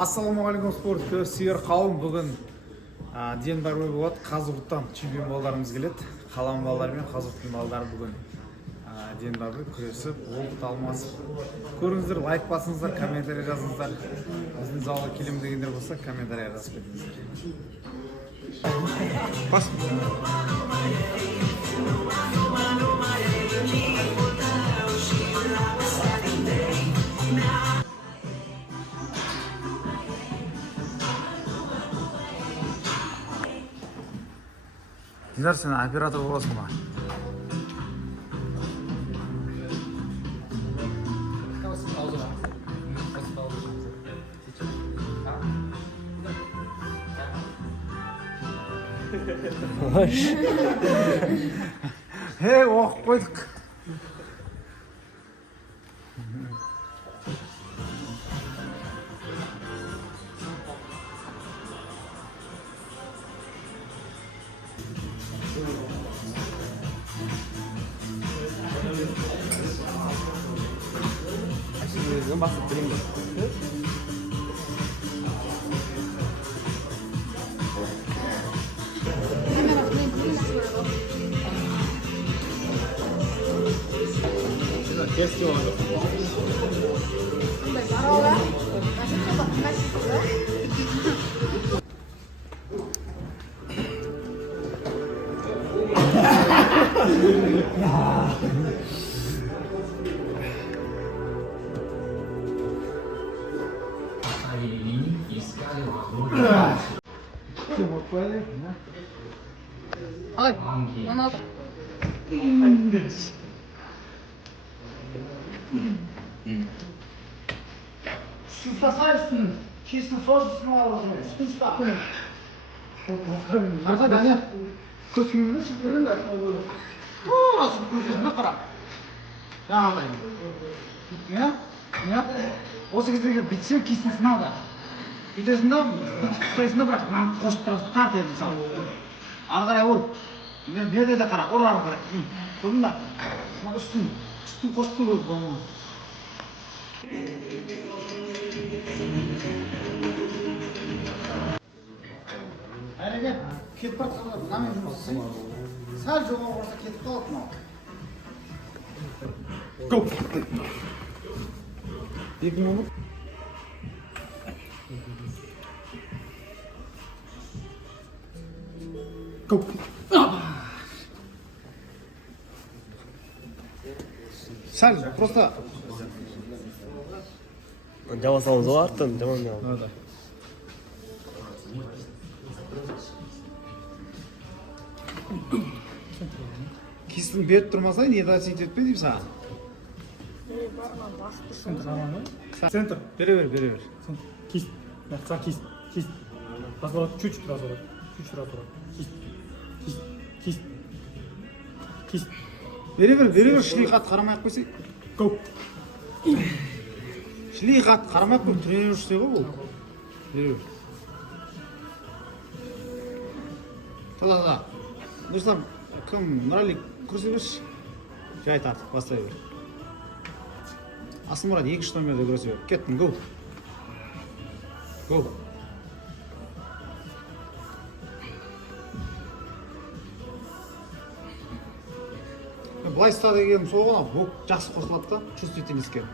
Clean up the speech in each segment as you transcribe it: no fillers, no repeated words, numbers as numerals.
Ассалаумағалейкум спортты сүйер қауым. Бүгін ден бар ой болады. Қазығұрттан чемпион балдарымыз келеді. Қалам балдары мен Қазығұрттың балдары бүгін ден бар ой күресіп, опыт алмасып. Көріңіздер, лайк басыңыздар, комментарий жазыңыздар. Біздің залға келем дегендер болса, комментарий жазып кетіңіздер. Бас. Динар, сен оператор боласың ба? Оқып қойдық. Өзім басып білемін. Кесте олады. Барауға, Ой, он алды. Спасайся, чисто форс снова. Спасай. Арта Даня. Көзіңді сүрінді. Осы көзіңді қара. Жаңағыдай. Я? Осы кездегі бітсе кесін сынады. Бүйтесің да, құтқайсың да бірақ қосып тұрасың, қарт едім сау. Ары қарай ор. Берде де қара, ор ары қарай. Көрдің ба? Үстін қосып көріп болмау. Әрекет, кетіп бара жатқанда мынамен жұмыс істейін. Сәл жоғары болса кетіп қалады мынау. Go! Екі минут. Go! Сәл, просто... Жаман салыңыз ғой арттан, жаман жаман. Кесінің беріп тұрмаса, не досить етпе дейм саған? Центр. Бере бер. Кисть. Кисть. Разворот. Чуть-чуть разворот. Кисть. Бере бер, шли қат қарамай-ақ қойсай. Go. Шли қат қарамай-ақ қойсай, тренер үшсе ғой бұл. Бере бер. Та. Нұрслам, кім Нұрали көрсе берші? Жай тартып, бастай бер. Асылмұрат 2-3 номерді көрсе бер. Кеттің, go. Go. Бұлай ұста дегенім сол ғана, бұл жақсы қосылады да, чувствительность кен.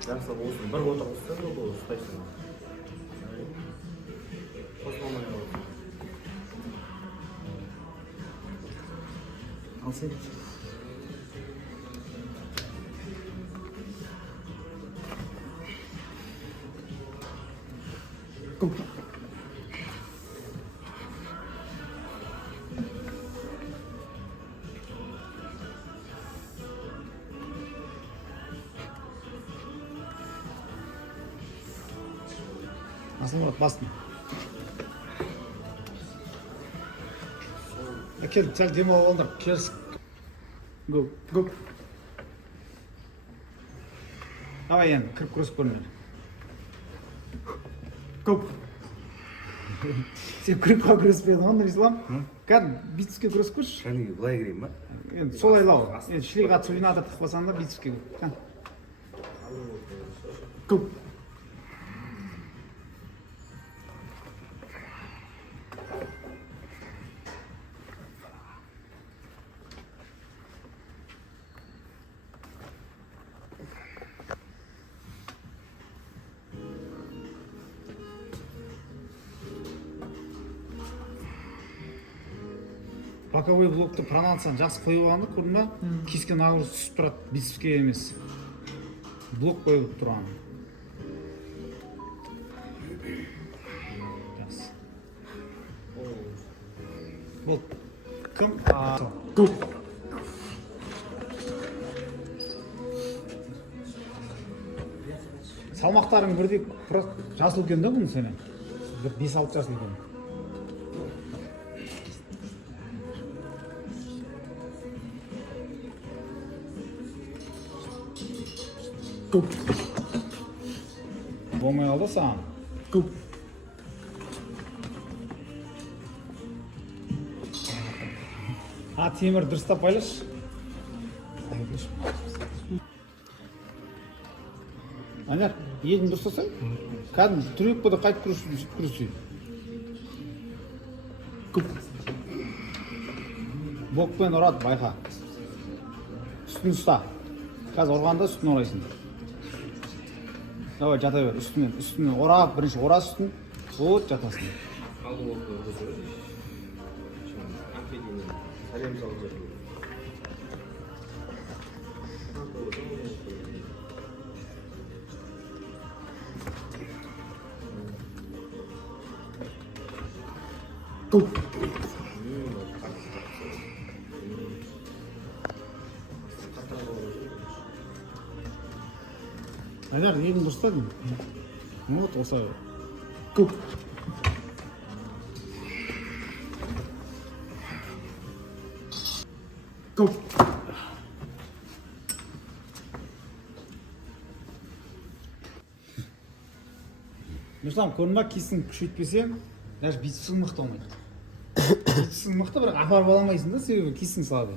Жақсы болсын, бір отырғызсаң да бұл ұстайсың. Қосылмай болады. Al sen. Go. Asılmұрат, бастың. Кел, сәл демалып алыңдар. Келіс. Go. Давай енді, кіріп көрісіп көріңдер. Көп. Сен күрекке күреспедің ғой Нұрислам? Кәдімгі бицепске күресіп көрші. Кәдімгі былай кірейін ба? Енді солайлау. Енді шлейға цилиндр тығып алсаң да бицепске кән. Көп. Боковой блокты пронацияны жақсы қойып алғанда көрдің ба? Киске нағыз түсіп тұрады, бицепске емес. Блок қойып тұрған. Жақсы. Бұл кім? Көп. Салмақтарың бірдей жасыл екен да бұның сенен? Бір 5-6 жасыл екен. Көп. Болмай қалды саған? Көп. Темір дұрыстап байлашы. Анар, етін дұрыстасай? Кәдімгі түрек бұда қайтып күресей. Көп. Бокпен ұрады, байқа. Үстін ұста. Қазір ұрғанда үстін орайсың. Давай, жата бер, үстінен орап, бірінші орас үстін, от жатасың. Сәлем салып жатыр. Көп. Анар, етін дұрыста деймін. Вот, осылай. Көп. Көп. Нұрслам, көрдің ба, кисін күшейтпесең, даже бицепсің мықты болмайды. Бицепсің мықты, бірақ апарып аламайсың да, себебі кисін салады.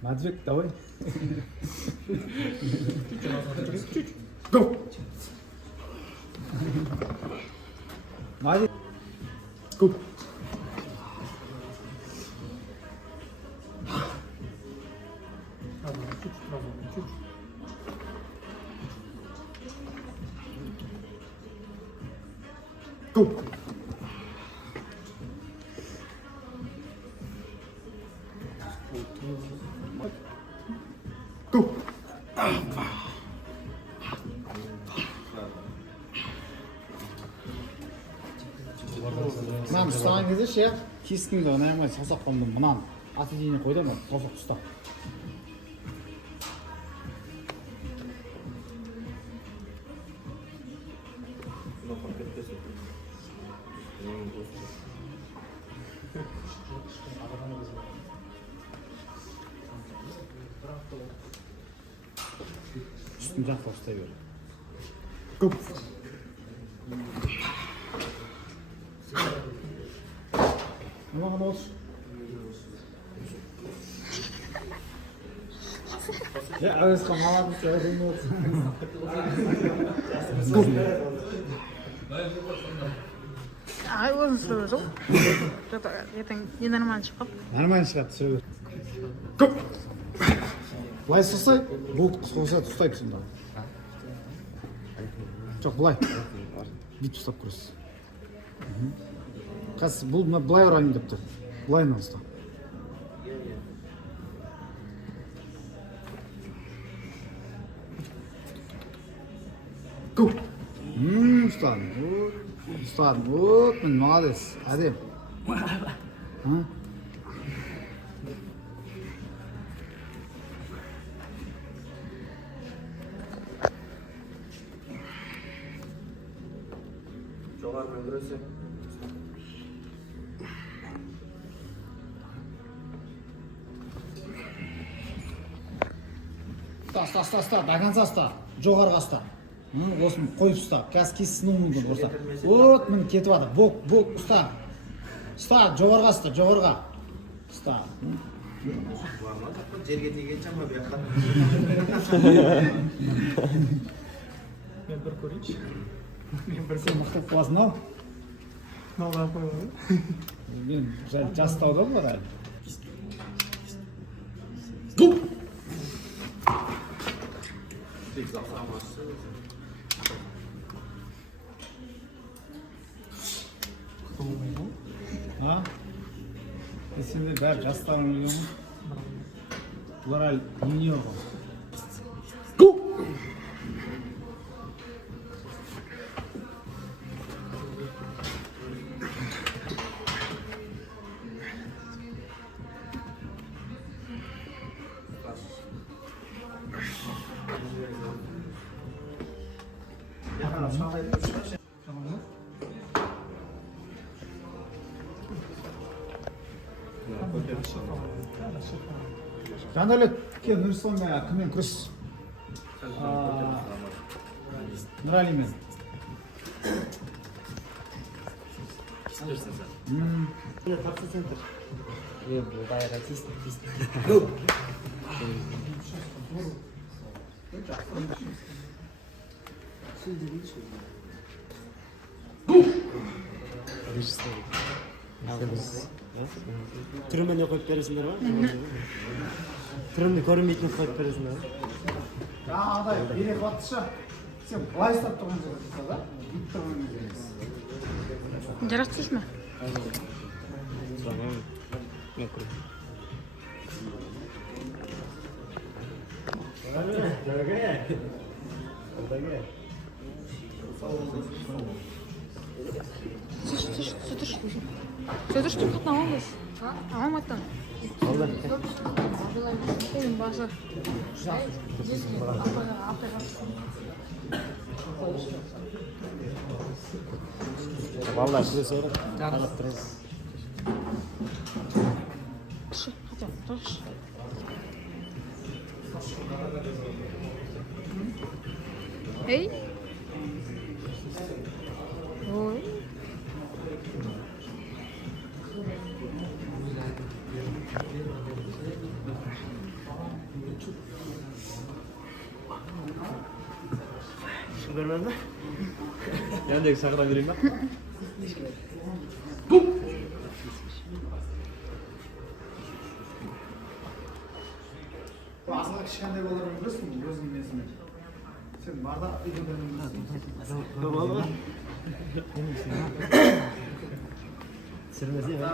Мадвек, давай. Көп. Мадвек. Көп. Көп. Көп. Мынаны ұстаған кезде ше, кескінді ұнаймай саусақ қолымды мынаны отведение қойды ма, саусақ ұста. Üstünü жақсы ұстай бер. Көп. Мынаған olsun. Ya әуесқа малады сөйлейтін болсын. Ай, өзің сөйле жол. Ертең ненормально шығып. Нормально шығады сөйле. Көп. Былай ұстасай, бұл қойса ұстайды сонда. Жоқ, былай. Бүйтіп ұстап көресіз. Қазір бұл былай ұрайын деп тұр. Былайынан ұста. Көп. Ұстадым. Ұстадым. Вот, мен молодец. Әдем. Жоғары өндіресе. ұста, до конца ұста, жоғарыға ұста. Осыны қойып ұста, қазір кесісінің мүмкін ұста. Вот, міне кетіп жатыр, бок, ұста. Ұста, жоғарыға ұста, жоғарыға. Ұста. жерге тиген шама bu yoqqa. Men bir ko'raychi. Сен мықтап қыласың ау. Mavlar qo'yaman. Мен жастауда бар әлі. А? Сендер бәрі жастарың білген ғой. Бұлар әлі юниор ғой. Жандаулет, кел Нұрсұлтан кіммен күрес? Нұралимен. Түрімені қойып бересіңдер ма? Түрімді көрінбейтін қойып бересіңдер ма? Ағадай, берек батыша. Сен былай ұстап тұрған жерде тұрса да, бүйтіп тұрған жерде емес. Жаратсыз ма? Сөйтіш деп қатын аламыз. Аламаттан. Қолын басы. Vallahi size sonra anlattınız. Hadi dur. Hey. Oy. Şu görmem mi? Yanındaki sakıdan gireyim bak. Асыға кішкентай балалар білесің бе, өзіңнің несімен. Сен барда үйден Sürmesi ya.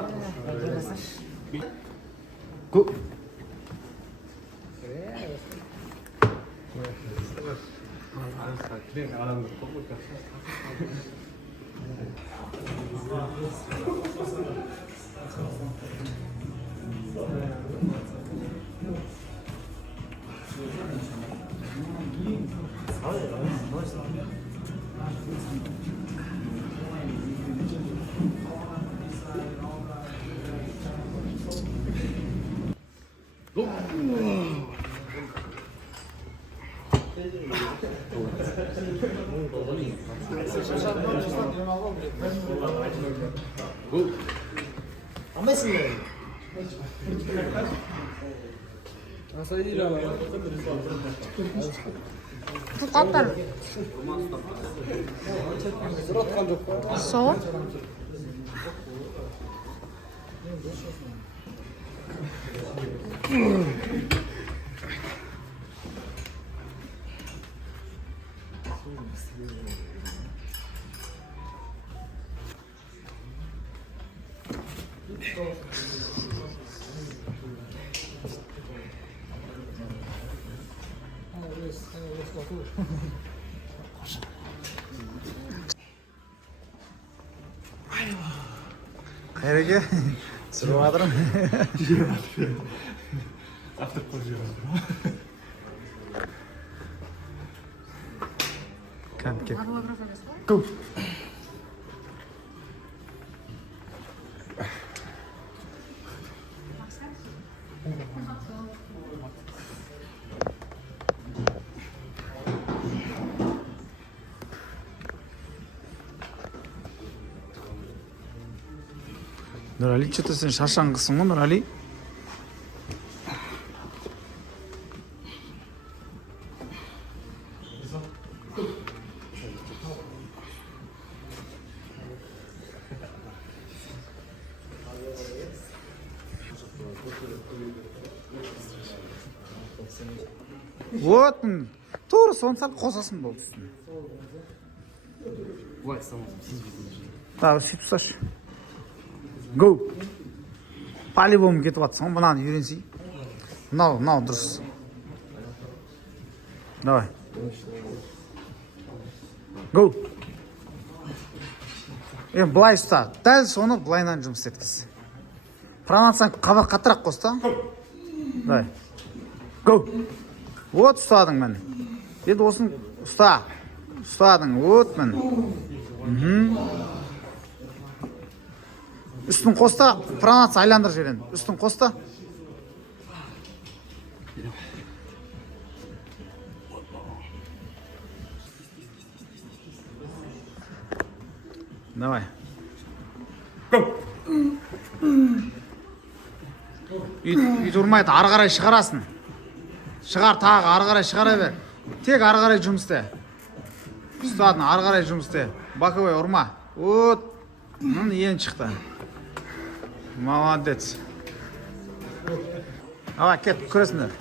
Қалыптар. Соғын? Қайреке, түсіріп жатырмын. Кәмпке. Көп. Нұрәли, что-то сен шаршаңғысың ғой, Нұрәли. Вот, тура соны сәл қосасың болды үстіне. Так, сөйтіп ұсташы. Go! По-любому кетіп жатсың, мынаны үйренсей. Мынау дұрыс. Давай. Go! Былай ұста. Дәл соны былайынан жұмыс еткіз. Пронацияң қаттырақ қоста. Давай. Go! Вот ұстадың мен. Енді осын ұста. Ұстадың. Вот мен. Үстін қоста, пронация айландыр жерен. Үстін қоста. Давай. Үйт ұрмайды, ары қарай шығарасын. Шығар тағы, ары қарай шығара бер. Тек ары қарай жұмысты. Ұстадың, ары қарай жұмысты. Боковой ұрма. Вот. Ең шықты. Молодец. Давай, кет, көресіңдер.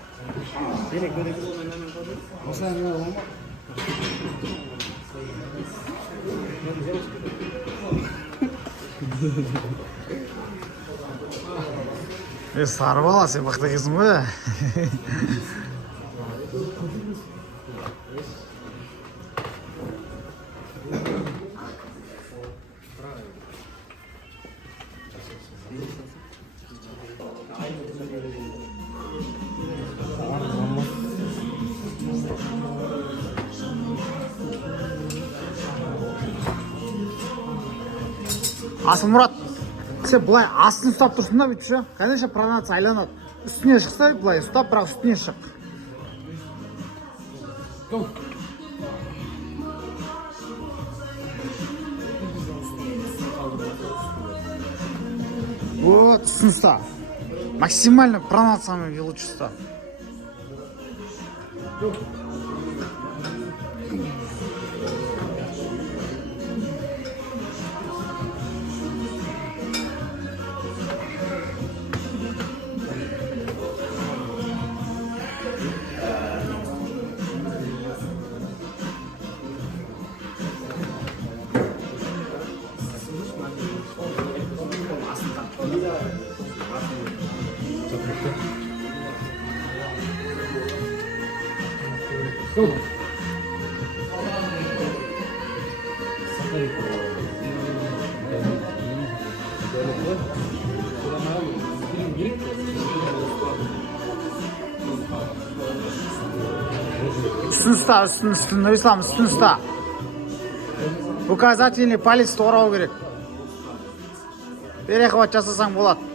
Сары бала, сен бақта кезің ғой. Асылмұрат, сен бұлай астын ұстап тұрсын да бүйтші. Конечно, пронация айланады. Үстіне шықса, бұлай ұстап, бірақ үстіне шық. Вот, үстін ұста. Максимально пронациямен лучше ұста. Үстін, Ислам, үстін ұста. Указательный палец орау керек. Перехват жасасаң болады.